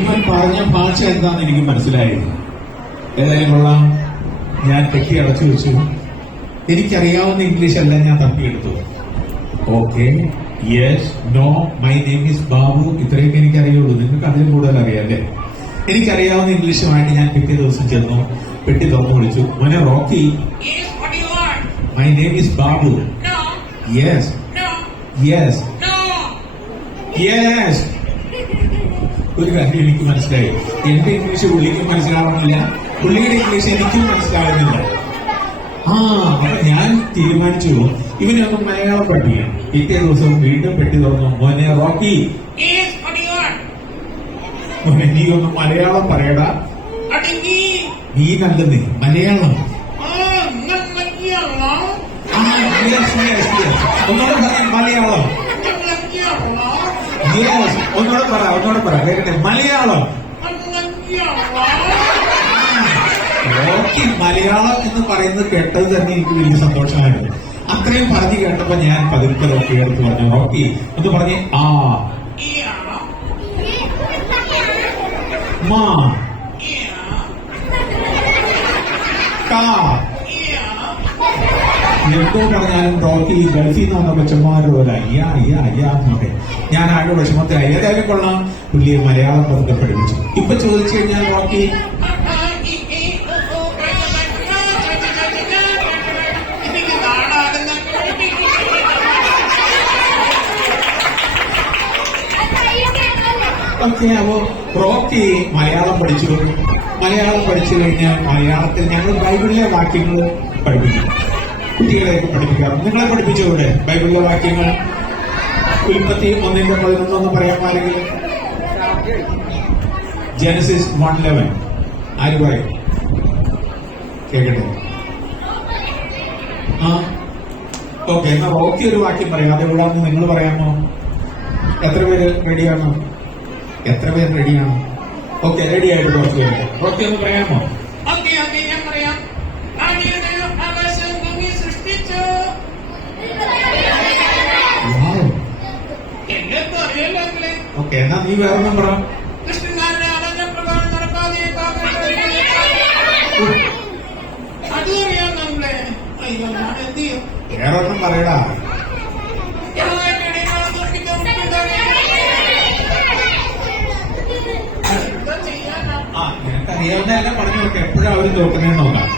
ഇവൻ പറഞ്ഞ ഭാഷ എന്താണെന്ന് എനിക്ക് മനസ്സിലായില്ല. ഏതായാലും കൊള്ളാം, ഞാൻ പെട്ടി അടച്ചു വെച്ചു. എനിക്കറിയാവുന്ന ഇംഗ്ലീഷ് അല്ല ഞാൻ തപ്പിയെടുത്തു. Okay, yes, no, my name is Babu, ഇത്രയൊക്കെ എനിക്കറിയുള്ളൂ. നിങ്ങൾക്ക് അതിലും കൂടുതൽ അറിയാല്ലേ? എനിക്കറിയാവുന്ന ഇംഗ്ലീഷുമായിട്ട് ഞാൻ പിറ്റേ ദിവസം ചെന്നു, പെട്ടി തുറന്നു വിളിച്ചു. മോനെ Rocky, my name is Babu. Yes yes yes. ഒരു കാര്യം എനിക്ക് മനസ്സിലായി, എന്റെ ഇംഗ്ലീഷ് പുള്ളിക്കും മനസ്സിലാവുന്നില്ല, പുള്ളിയുടെ ഇംഗ്ലീഷ് എനിക്കും മനസ്സിലാവുന്നില്ല. അപ്പൊ ഞാൻ തീരുമാനിച്ചു ഇവനൊന്ന് മലയാളം പഠിപ്പിക്കാം. പിറ്റേ ദിവസം വീണ്ടും പെട്ടി തുറന്നു. മോനെ റോക്കി, നീ ഒന്ന് മലയാളം പറയടാ. നീ നല്ലത് മലയാളം. ഒന്നോടെ പറയാം മലയാളം. ഒന്നോടെ പറ കേട്ടെ മലയാളം. റോക്കി മലയാളം എന്ന് പറയുന്നത് കേട്ടത് തന്നെ എനിക്ക് വലിയ സന്തോഷമായിരുന്നു. അത്രയും പറഞ്ഞു കേട്ടപ്പോ ഞാൻ പതുക്കെ റോക്കി എടുത്ത് പറഞ്ഞു, റോക്കി ഒന്ന് പറഞ്ഞേ ആ മാ കാ. എന്തോ പറഞ്ഞാലും റോക്കി ഗൾഫിൽ നിന്ന് വന്ന കൊച്ചന്മാരോ അയ്യാ അയ്യാ അയ്യാ എന്നൊക്കെ. ഞാൻ ആരുടെ വിഷമത്തിലായി. ഏതായാലും കൊള്ളാം, പുള്ളിയെ മലയാളം പതുക്കെ പഠിപ്പിച്ചു. ഇപ്പൊ ചോദിച്ചു കഴിഞ്ഞാൽ റോക്കി ഓക്കെ. അപ്പോ റോക്കി മലയാളം പഠിച്ചു. മലയാളം പഠിച്ചു കഴിഞ്ഞാൽ മലയാളത്തിൽ ഞങ്ങൾ ബൈബിളിലെ വാക്യങ്ങൾ പഠിപ്പിക്കും. കുട്ടികളെയൊക്കെ പഠിപ്പിക്കാറുണ്ട്. നിങ്ങളെ പഠിപ്പിച്ചൂടെ ബൈബിളിലെ വാക്യങ്ങൾ? ഉൽപ്പത്തി 1:11 പറയാൻ പാടില്ല. ജെനസിസ് 1:11 ആര് പറയും? കേക്കട്ടെ. ഓക്കെ, എന്നാ റോക്കി ഒരു വാക്യം പറയാം. അതെവിടാന്ന് നിങ്ങൾ പറയാമോ? എത്ര പേര് റെഡിയാണോ? എത്ര പേര് റെഡിയാണ്? ഓക്കെ, റെഡി ആയിട്ട് റോക്കി റോക്കി ഒന്ന് പറയാമോ? ഞാൻ പറയാം. സൃഷ്ടിച്ചു. ഓക്കെ, എന്നാ നീ വേറൊന്നും പറ. വേറൊന്നും പറയടാ. നിനക്കറിയാവുന്നതെല്ലാം പറഞ്ഞു നോക്കാം. എപ്പോഴും അവര് നോക്കുന്നേ നോക്കാം.